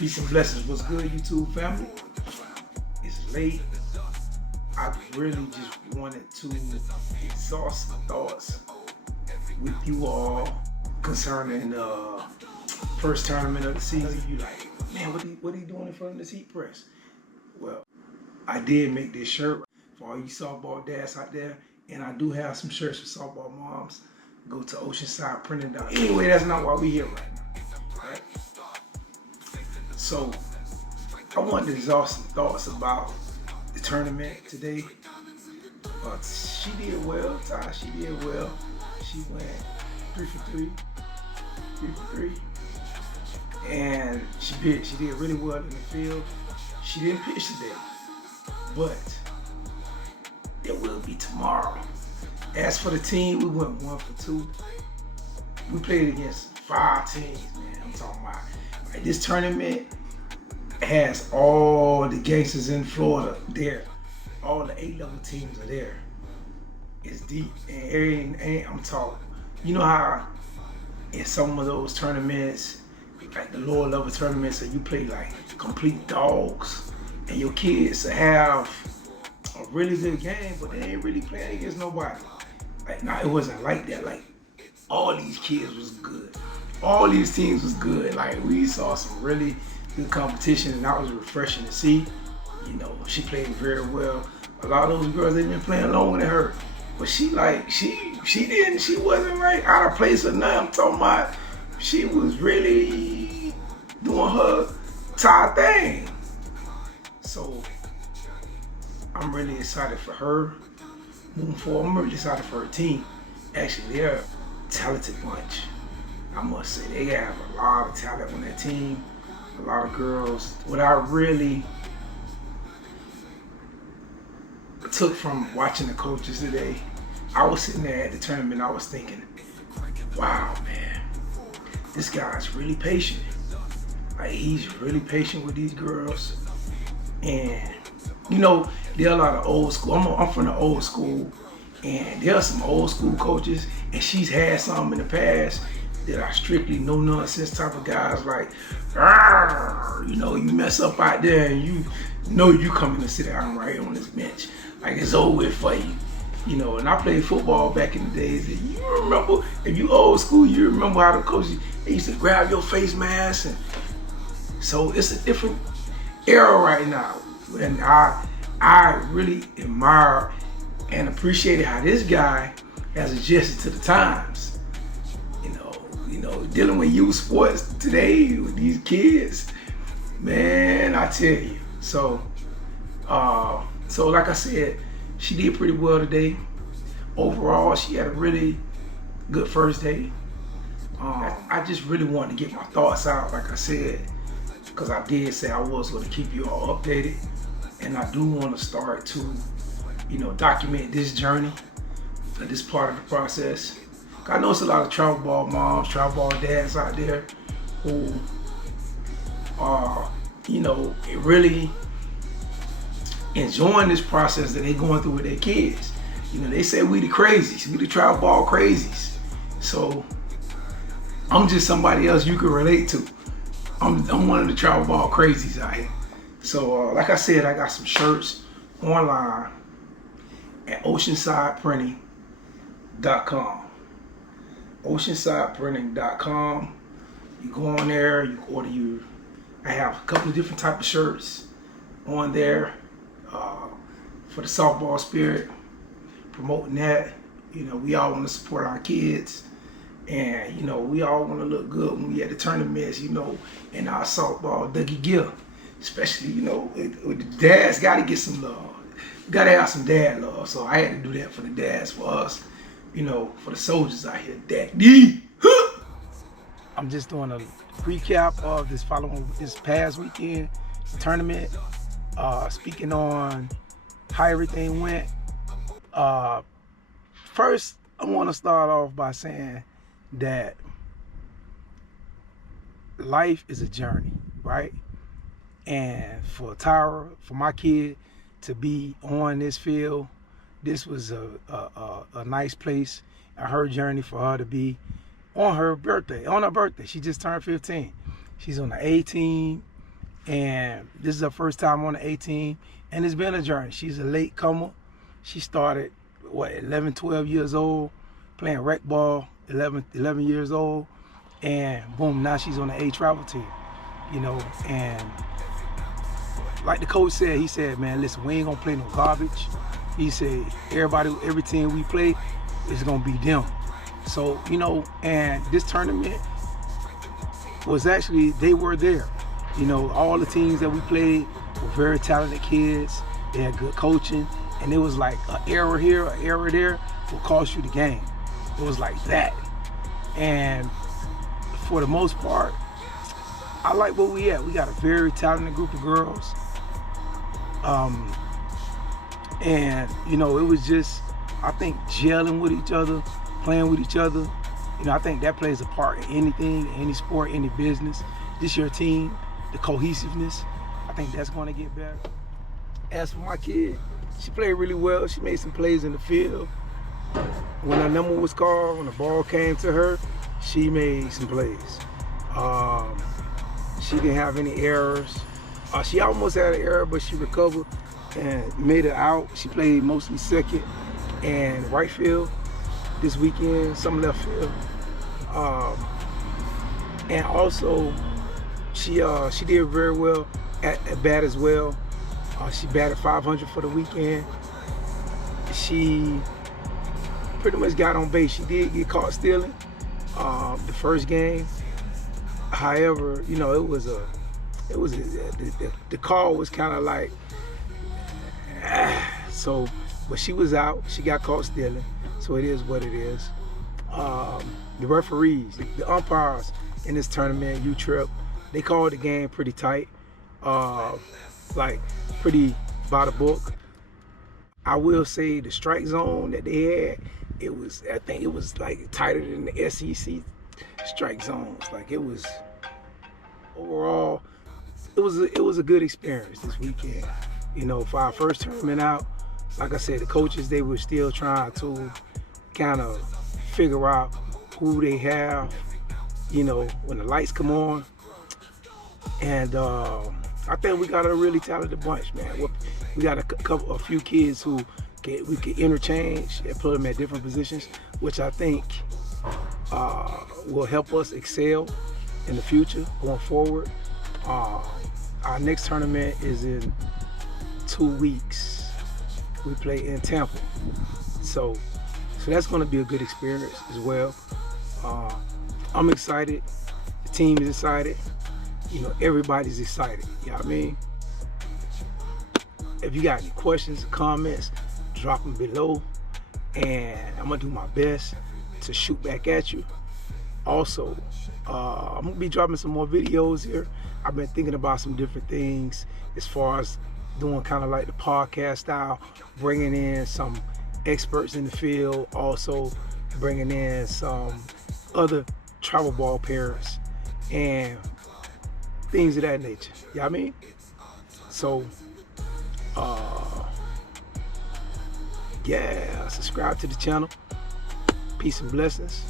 Peace and blessings. What's good, YouTube family? It's late. I really just wanted to exhaust some thoughts with you all concerning the first tournament of the season. You like, man, what he doing in front of this heat press? Well, I did make this shirt for all you softball dads out there, and I do have some shirts for softball moms. Go to OceansidePrinting.com. Anyway, that's not why we here right now. Right? So I wanted to exhaust some thoughts about the tournament today. She did well, Ty. She did well. She went 3 for 3, and she did really well in the field. She didn't pitch today, but it will be tomorrow. As for the team, we went 1 for 2. We played against 5 teams, man. I'm talking about like, this tournament has all the gangsters in Florida there. All the A-level teams are there. It's deep, and I'm talking. You know how in some of those tournaments, like the lower level tournaments, that you play like complete dogs, and your kids have a really good game, but they ain't really playing against nobody. Like, nah, it wasn't like that. Like, all these kids was good. All these teams was good. Like, we saw some really good competition, and that was refreshing to see. You know, she played very well. A lot of those girls, they've been playing longer than her. But she wasn't right out of place or nothing. I'm talking about she was really doing her top thing. So I'm really excited for her moving forward. I'm really excited for her team. Actually, they're a talented bunch. I must say, they have a lot of talent on that team. A lot of girls. What I really took from watching the coaches today, I was sitting there at the tournament, I was thinking, wow, man, this guy's really patient. Like, he's really patient with these girls. And, you know, there are a lot of old school, I'm from the old school, and there are some old school coaches, and she's had some in the past that are strictly no nonsense type of guys, like, you know, you mess up out there and you know you coming to sit down right on this bench. Like, it's over with for you. You know, and I played football back in the days. And you remember, if you old school, you remember how the coaches, they used to grab your face mask. And so it's a different era right now. And I really admire and appreciate how this guy has adjusted to the times. You know, dealing with youth sports today with these kids, man, I tell you. So like I said, she did pretty well today. Overall, she had a really good first day. I just really wanted to get my thoughts out, like I said, because I did say I was going to keep you all updated. And I do want to start to, you know, document this journey, this part of the process. I know it's a lot of travel ball moms, travel ball dads out there who are, you know, really enjoying this process that they're going through with their kids. You know, they say we the crazies, we the travel ball crazies. So I'm just somebody else you can relate to. I'm one of the travel ball crazies out here. So like I said, I got some shirts online at OceansidePrinting.com. OceansidePrinting.com. You go on there, you order I have a couple of different types of shirts on there for the softball spirit, promoting that. You know, we all want to support our kids, and you know, we all want to look good when we at the tournaments, you know, in our softball Dougie gear. Especially, you know, the dads got to get some love. We got to have some dad love. So I had to do that for the dads, for us, you know, for the soldiers out here. Daddy. I'm just doing a recap of this past weekend tournament, speaking on how everything went. First, I want to start off by saying that life is a journey, right? And for Tyra, for my kid to be on this field, this was a nice place, and her journey for her to be on her birthday. She just turned 15. She's on the A team. and this is her first time on the A team, and it's been a journey. She's a late comer. She started, 11, 12 years old, playing rec ball, 11 years old, and boom, now she's on the A travel team, and like the coach said, he said, man, listen, we ain't gonna play no garbage. He said, every team we play is gonna be them. So, and this tournament was actually, they were there. All the teams that we played were very talented kids. They had good coaching, and it was like an error here, an error there will cost you the game. It was like that. And for the most part, I like where we at. We got a very talented group of girls. And it was just, I think, gelling with each other, playing with each other. I think that plays a part in anything, any sport, any business. This your team, the cohesiveness, I think that's going to get better. As for my kid, she played really well. She made some plays in the field. When her number was called, when the ball came to her, she made some plays. She didn't have any errors. She almost had an error, but she recovered and made it out. She played mostly second and right field this weekend, some left field. And also, she did very well at bat as well. She batted 500 for the weekend. She pretty much got on base. She did get caught stealing the first game. However, the call was kind of like, so, but she was out. She got caught stealing, so it is what it is. The referees, the umpires in this tournament, U-Trip, they called the game pretty tight, like pretty by the book. I will say the strike zone that they had, I think it was like tighter than the SEC strike zones. Like it was, overall, it was a good experience this weekend. For our first tournament out, like I said, the coaches, they were still trying to kind of figure out who they have, when the lights come on. And I think we got a really talented bunch, man. We got a few kids who we could interchange and put them at different positions, which I think will help us excel in the future going forward. Our next tournament is in 2 weeks. We play in Tampa, so that's going to be a good experience as well. I'm excited. The team is excited. Everybody's excited. You know what I mean? If you got any questions or comments, drop them below, and I'm gonna do my best to shoot back at you. Also, I'm gonna be dropping some more videos here. I've been thinking about some different things as far as doing kind of like the podcast style, bringing in some experts in the field, also bringing in some other travel ball parents and things of that nature. You know what I mean? So, yeah, subscribe to the channel. Peace and blessings.